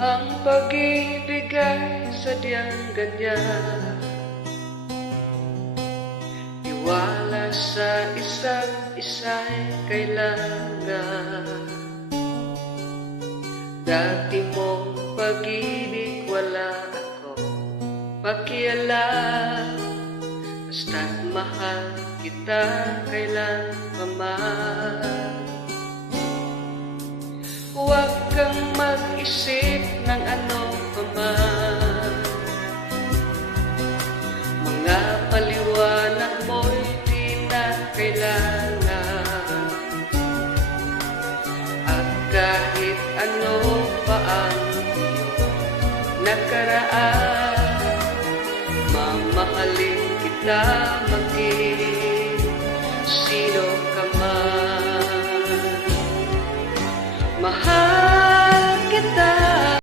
Ang pag-ibig ay sadyang ganyan, tiwala sa isa't isa'y kailangan. Dati mong pag-ibig wala ako pakialam, basta't mahal kita kailan pa man. Huwag kang mag-isip ng ano pa man, mga paliwanag mo'y di na kailangan. At kahit ano pa ang iyong nakaraan, mamahalin kita